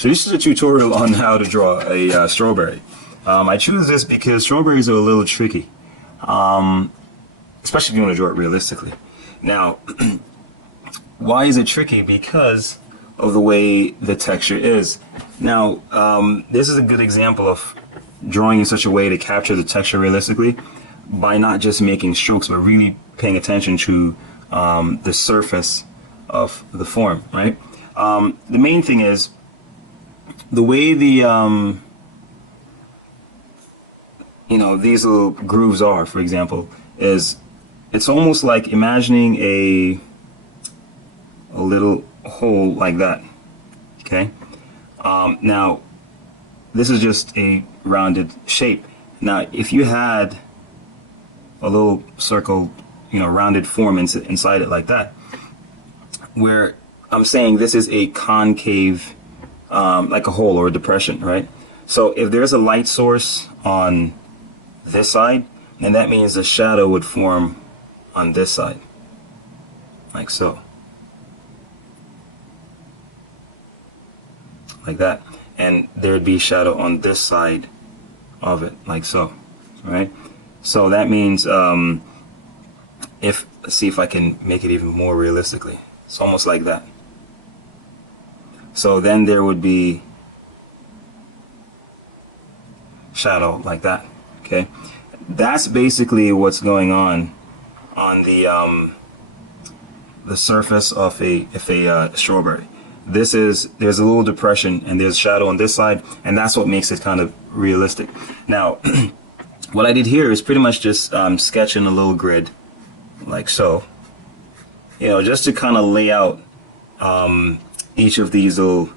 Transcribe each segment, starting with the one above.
So this is a tutorial on how to draw a strawberry. I choose this because strawberries are a little tricky, especially if you want to draw it realistically. Now, why is it tricky? Because of the way the texture is. Now, this is a good example of drawing in such a way to capture the texture realistically by not just making strokes, but really paying attention to the surface of the form, right? The main thing is the way the these little grooves are, for example, is it's almost like imagining a little hole like that. Okay. Now, this is just a rounded shape. Now, if you had a little circle, rounded form inside it like that, where I'm saying this is a concave, like a hole or a depression, right? So if there's a light source on this side, then that means the shadow would form on this side, like so. Like that. And there'd be shadow on this side of it, like so, right? So that means, let's see if I can make it even more realistically. It's almost like that. So then there would be shadow like that, okay? That's basically what's going on the surface of a strawberry. There's a little depression and there's shadow on this side, and that's what makes it kind of realistic. Now, what I did here is pretty much just sketching a little grid like so, just to kind of lay out each of these little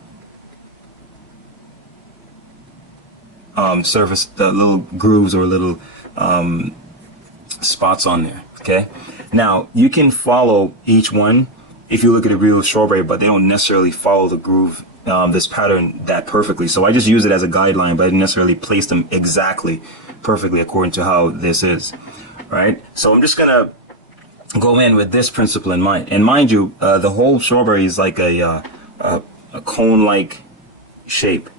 little grooves or little spots on there. Okay, now you can follow each one if you look at a real strawberry, but they don't necessarily follow the groove, this pattern that perfectly. So I just use it as a guideline, but I didn't necessarily place them exactly perfectly according to how this is, right? So I'm just gonna go in with this principle in mind. And mind you, the whole strawberry is like a cone-like shape.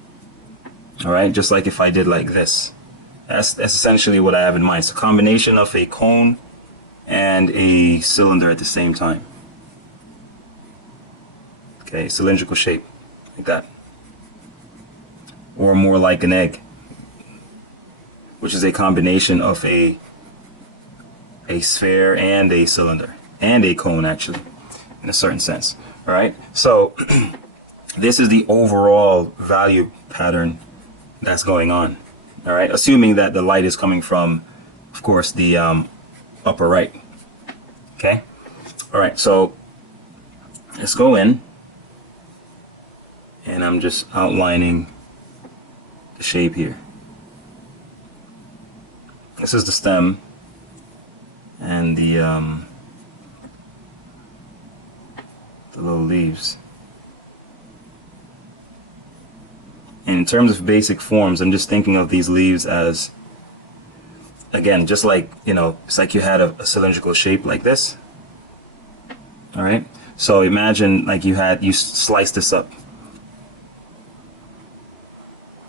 All right, just like if I did like this. That's essentially what I have in mind. It's a combination of a cone and a cylinder at the same time. Okay, cylindrical shape, like that. Or more like an egg, which is a combination of a sphere and a cylinder, and a cone actually, in a certain sense. All right, so this is the overall value pattern that's going on. All right, assuming that the light is coming from, of course, the upper right. Okay, all right, so let's go in, and I'm just outlining the shape here. This is the stem and the little leaves. And in terms of basic forms, I'm just thinking of these leaves as, again, just like, it's like you had a cylindrical shape like this. All right, so imagine like you sliced this up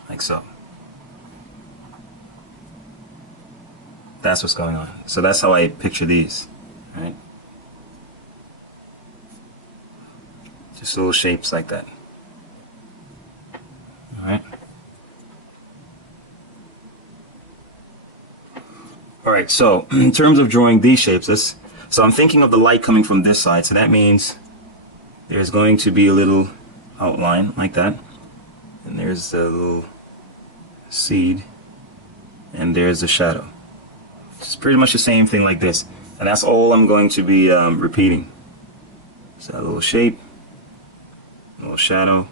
like so. That's what's going on. So that's how I picture these, right? Just little shapes like that. All right. All right, so in terms of drawing these shapes, so I'm thinking of the light coming from this side, so that means there's going to be a little outline like that, and there's a little seed, and there's the shadow. It's pretty much the same thing like this, and that's all I'm going to be repeating. So a little shape, a little shadow,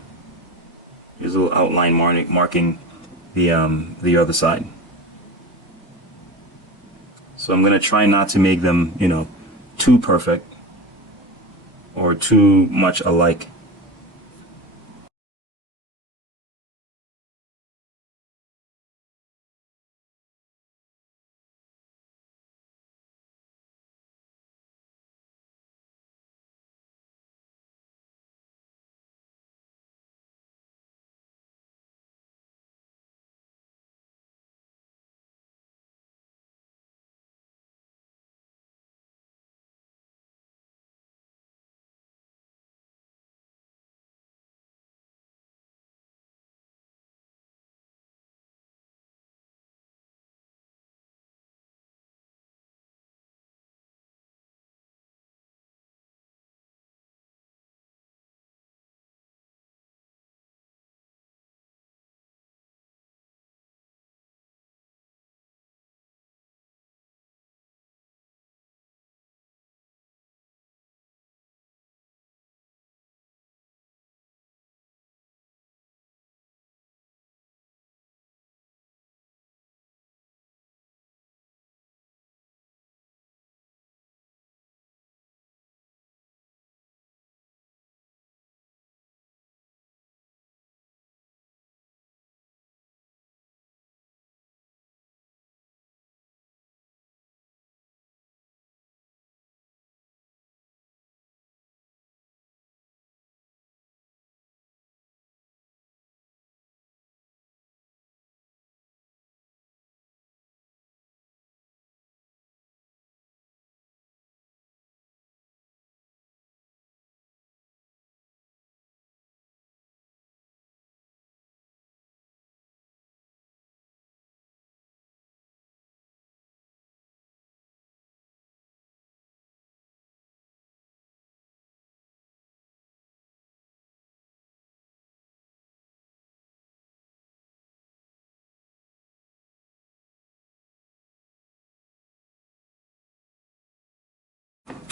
here's a little outline marking the other side. So I'm going to try not to make them, too perfect or too much alike.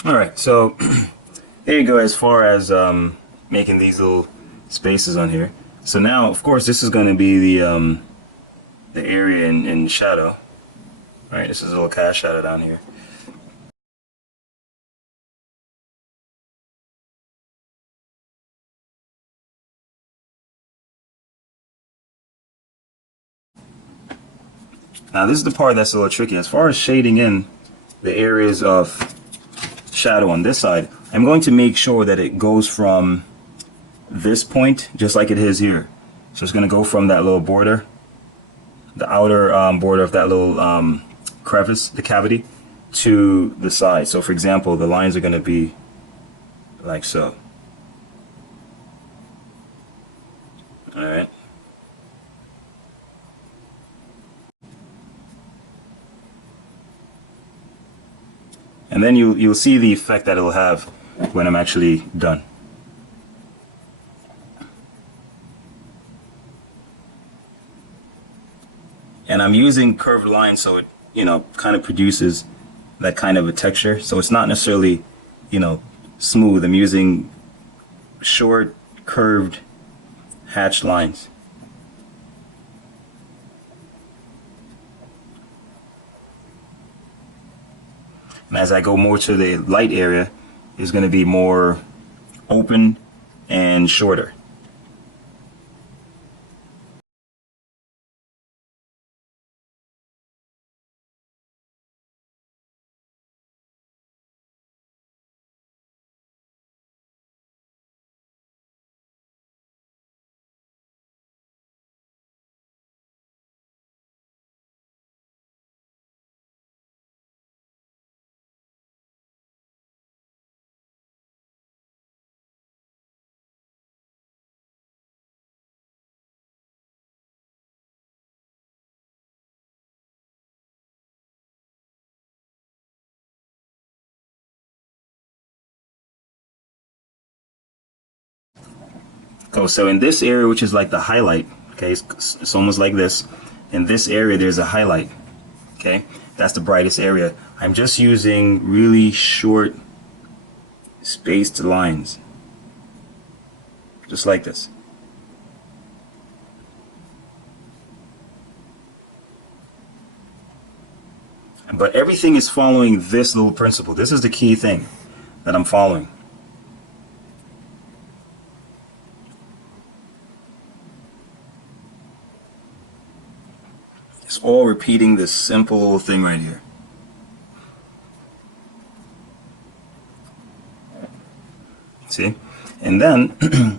All right, so there you go as far as making these little spaces on here. So now, of course, this is going to be the area in shadow. All right, this is a little cast shadow down here. Now this is the part that's a little tricky. As far as shading in the areas of shadow on this side, I'm going to make sure that it goes from this point, just like it is here. So it's going to go from that little border, the outer border of that little crevice, the cavity, to the side. So for example, the lines are going to be like so. All right. And then you'll see the effect that it'll have when I'm actually done. And I'm using curved lines so it, kind of produces that kind of a texture. So it's not necessarily, smooth. I'm using short, curved, hatched lines. And as I go more to the light area, it's going to be more open and shorter. Oh, so in this area, which is like the highlight, okay, it's almost like this. In this area, there's a highlight, okay? That's the brightest area. I'm just using really short, spaced lines, just like this. But everything is following this little principle. This is the key thing that I'm following. It's all repeating this simple little thing right here. See? And then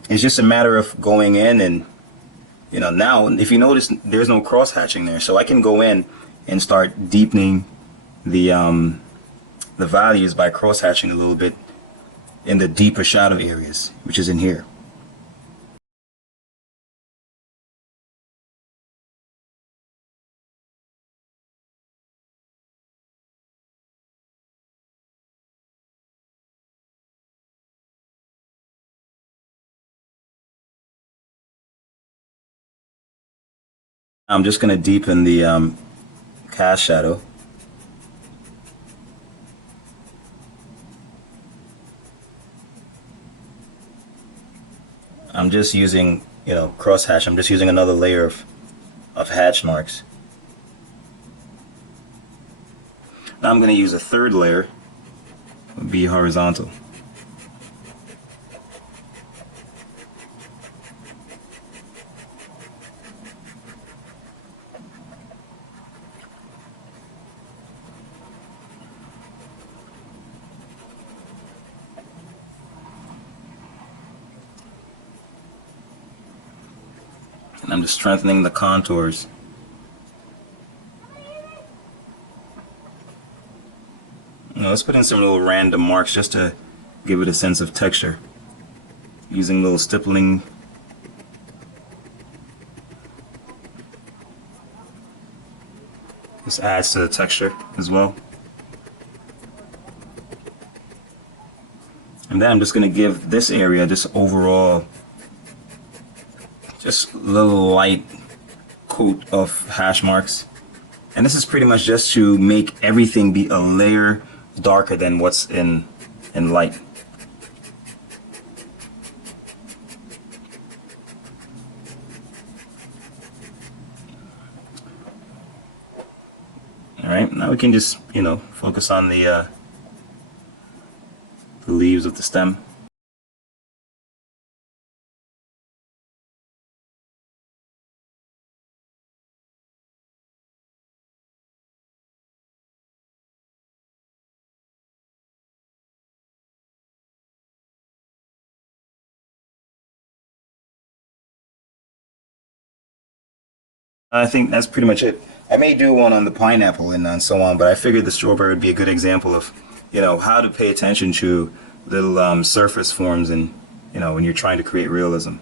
it's just a matter of going in and, now if you notice there's no cross hatching there. So I can go in and start deepening the values by cross hatching a little bit in the deeper shadow areas, which is in here. I'm just going to deepen the cast shadow. I'm just using, cross hatch. I'm just using another layer of hatch marks. Now I'm going to use a third layer, be horizontal. And I'm just strengthening the contours. Let's put in some little random marks just to give it a sense of texture. Using little stippling. This adds to the texture as well. And then I'm just going to give this area just overall just a little light coat of hash marks. And this is pretty much just to make everything be a layer darker than what's in and light. All right, now we can just, focus on the leaves of the stem. I think that's pretty much it. I may do one on the pineapple and so on, but I figured the strawberry would be a good example of, how to pay attention to little surface forms and, when you're trying to create realism.